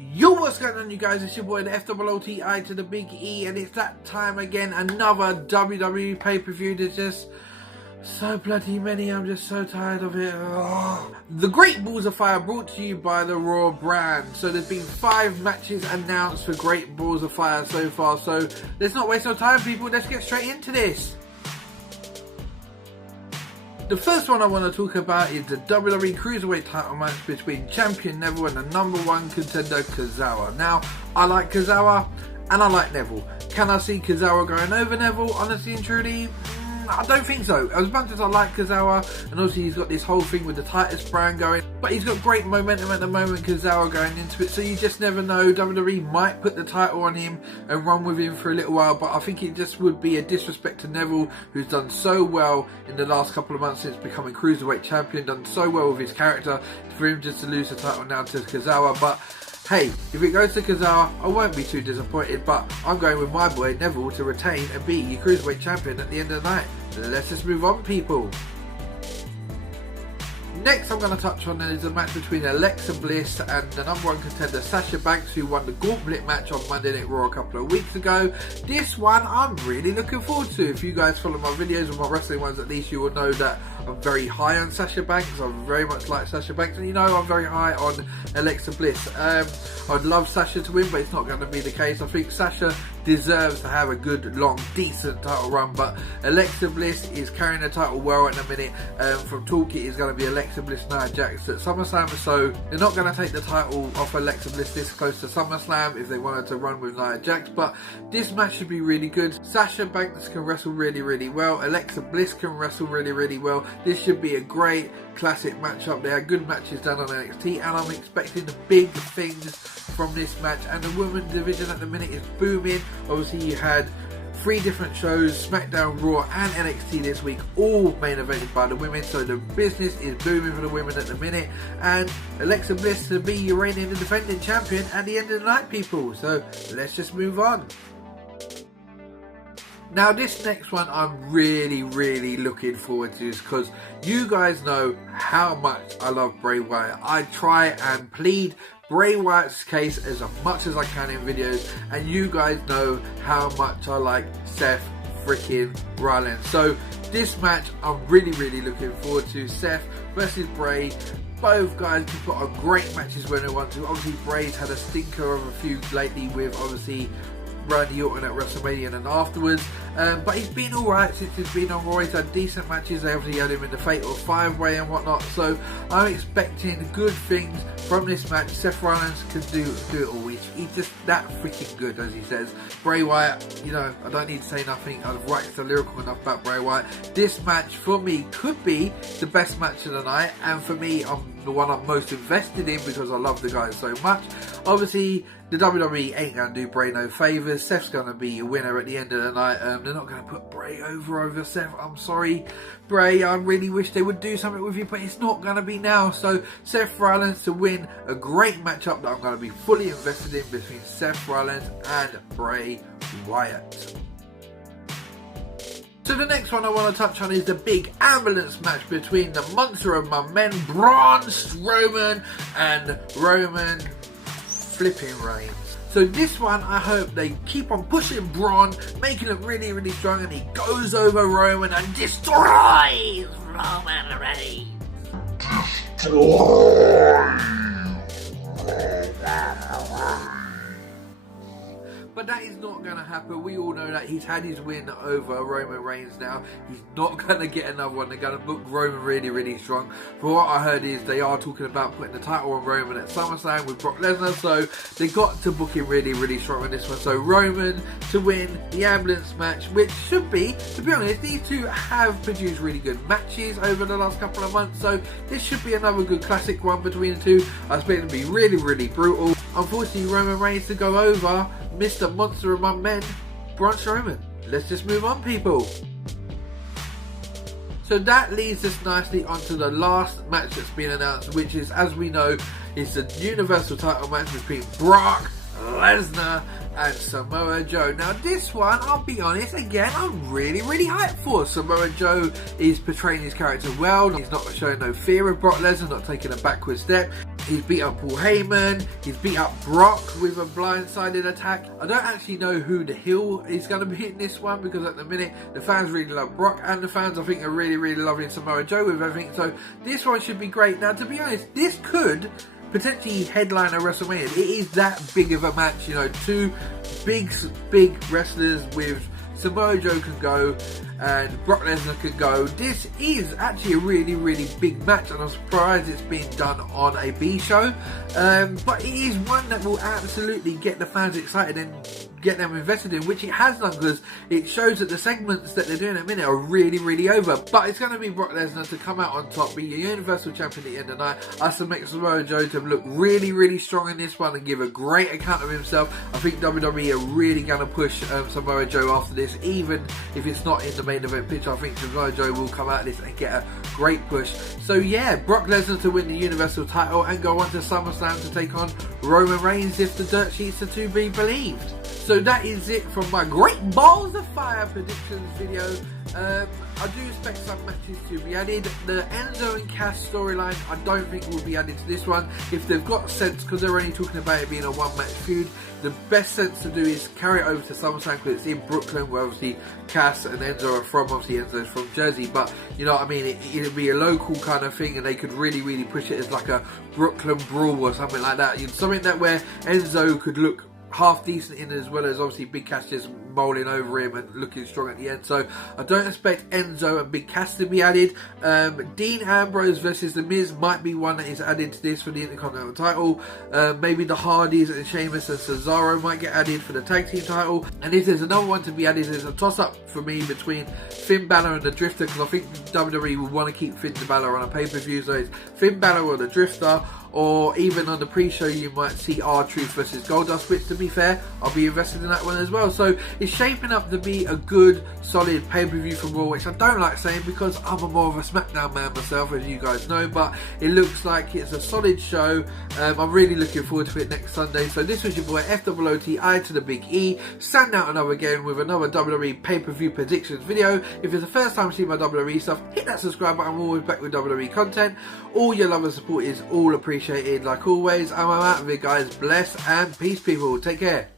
Yo, what's going on, you guys? It's your boy, the FOOTI to the big E, and it's that time again. Another WWE pay-per-view. There's just so bloody many. I'm just so tired of it. Ugh. The Great Balls of Fire brought to you by the Raw brand. So there's been 5 matches announced for Great Balls of Fire so far. So let's not waste our time, people. Let's get straight into this. The first one I want to talk about is the WWE Cruiserweight Title match between Champion Neville and the #1 contender Tozawa. Now, I like Tozawa and I like Neville. Can I see Tozawa going over Neville? Honestly and truly, I don't think so. As much as I like Tozawa, and obviously he's got this whole thing with the Titus brand going, but he's got great momentum at the moment, Tozawa going into it, so you just never know. WWE might put the title on him and run with him for a little while, but I think it just would be a disrespect to Neville, who's done so well in the last couple of months since becoming Cruiserweight Champion, done so well with his character, for him just to lose the title now to Tozawa. But hey, if it goes to Tozawa, I won't be too disappointed, but I'm going with my boy Neville to retain and be your Cruiserweight Champion at the end of the night. Let's just move on, people. Next I'm going to touch on is a match between Alexa Bliss and the #1 contender Sasha Banks, who won the Gauntlet match on Monday Night Raw a couple of weeks ago. This one I'm really looking forward to. If you guys follow my videos, or my wrestling ones at least, you will know that I'm very high on Sasha Banks. I very much like Sasha Banks, and you know I'm very high on Alexa Bliss. I'd love Sasha to win, but it's not going to be the case. I think Sasha deserves to have a good, long, decent title run, but Alexa Bliss is carrying the title well at the minute. From talk, it is going to be Alexa Bliss, Nia Jax at SummerSlam, so they're not going to take the title off Alexa Bliss this close to SummerSlam if they wanted to run with Nia Jax, but this match should be really good. Sasha Banks can wrestle really, really well. Alexa Bliss can wrestle really, really well. This should be a great classic matchup. There are good matches done on NXT, and I'm expecting big things from this match. And the women's division at the minute is booming. Obviously you had 3 different shows, SmackDown, Raw and NXT this week, all main evented by the women, so the business is booming for the women at the minute, and Alexa Bliss to be your reigning and defending champion at the end of the night, people. So let's just move on. Now this next one I'm really looking forward to, because you guys know how much I love Bray Wyatt. I try and plead Bray Wyatt's case as much as I can in videos, and you guys know how much I like Seth freaking Rollins. So this match I'm really looking forward to. Seth versus Bray. Both guys have got a great matches when they want to. Obviously Bray's had a stinker of a few lately with obviously Randy Orton at WrestleMania and afterwards, but he's been alright since he's been on Raw. He's had decent matches. They obviously had him in the Fatal 5-Way and whatnot, so I'm expecting good things from this match. Seth Rollins can do it all. He's just that freaking good, as he says. Bray Wyatt, you know, I don't need to say nothing. I've waxed lyrical enough about Bray Wyatt. This match for me could be the best match of the night, and for me, the one I'm most invested in because I love the guy so much. Obviously the WWE ain't going to do Bray no favours. Seth's going to be a winner at the end of the night. They're not going to put Bray over Seth. I'm sorry, Bray. I really wish they would do something with you, but it's not going to be now. So Seth Rollins to win a great matchup that I'm going to be fully invested in between Seth Rollins and Bray Wyatt. So the next one I want to touch on is the big ambulance match between the monster of my men, Braun Strowman and Roman flipping Reigns. So this one, I hope they keep on pushing Braun, making him really strong, and he goes over Roman and destroys Roman Reigns. But that is not going to happen. We all know that he's had his win over Roman Reigns now. He's not going to get another one. They're going to book Roman really strong. For what I heard is they are talking about putting the title on Roman at SummerSlam with Brock Lesnar. So they got to book him really strong on this one. So Roman to win the ambulance match, which should be, to be honest, these two have produced really good matches over the last couple of months. So this should be another good classic one between the two. I expect it to be really brutal. Unfortunately, Roman Reigns to go over Mr. Monster Among Men, Braun Strowman. Let's just move on, people. So that leads us nicely onto the last match that's been announced, which is, as we know, is the Universal title match between Brock Lesnar and Samoa Joe. Now this one, I'll be honest, again, I'm really hyped for. Samoa Joe is portraying his character well. He's not showing no fear of Brock Lesnar, not taking a backward step. He's beat up Paul Heyman, he's beat up Brock with a blindsided attack. I don't actually know who the heel is going to be in this one, because at the minute the fans really love Brock, and the fans I think are really loving Samoa Joe with everything, so this one should be great. Now, to be honest, this could potentially headline a WrestleMania. It is that big of a match, you know, two big wrestlers with Samoa Joe can go and Brock Lesnar can go. This is actually a really big match, and I'm surprised it's being done on a B show, but it is one that will absolutely get the fans excited and get them invested in, which it has done, because it shows that the segments that they're doing at the minute are really over. But it's going to be Brock Lesnar to come out on top, be your Universal Champion at the end of the night. I submit Samoa Joe to look really strong in this one and give a great account of himself. I think WWE are really going to push Samoa Joe after this, even if it's not in the main event picture. I think Samoa Joe will come out of this and get a great push. So yeah, Brock Lesnar to win the Universal title and go on to SummerSlam to take on Roman Reigns, if the dirt sheets are to be believed. So that is it from my Great Balls of Fire predictions video. I do expect some matches to be added. The Enzo and Cass storyline I don't think will be added to this one. If they've got sense, because they're only talking about it being a one match feud, the best sense to do is carry it over to SummerSlam, because it's in Brooklyn, where obviously Cass and Enzo are from. Obviously Enzo's from Jersey, but you know what I mean, it'll be a local kind of thing, and they could really push it as like a Brooklyn brawl or something like that. You know, something that where Enzo could look half decent in, as well as obviously Big Cass just mulling over him and looking strong at the end. So I don't expect Enzo and Big Cass to be added. Dean Ambrose versus The Miz might be one that is added to this for the Intercontinental title. Maybe the Hardys and Sheamus and Cesaro might get added for the tag team title. And if there's another one to be added, there's a toss up for me between Finn Balor and the Drifter, because I think WWE will want to keep Finn Balor on a pay-per-view. So it's Finn Balor or the Drifter, or even on the pre-show you might see R-Truth versus Goldust, which to be fair, I'll be invested in that one as well. So it's shaping up to be a good, solid pay-per-view from Raw, which I don't like saying because I'm more of a SmackDown man myself, as you guys know, but it looks like it's a solid show. I'm really looking forward to it next Sunday. So this was your boy FOOTI to the Big E, standing out another again with another WWE pay-per-view predictions video. If it's the first time you see my WWE stuff, hit that subscribe button. I'm always back with WWE content. All your love and support is all appreciated, like always. I'm out of it, guys. Bless and peace, people. Take care.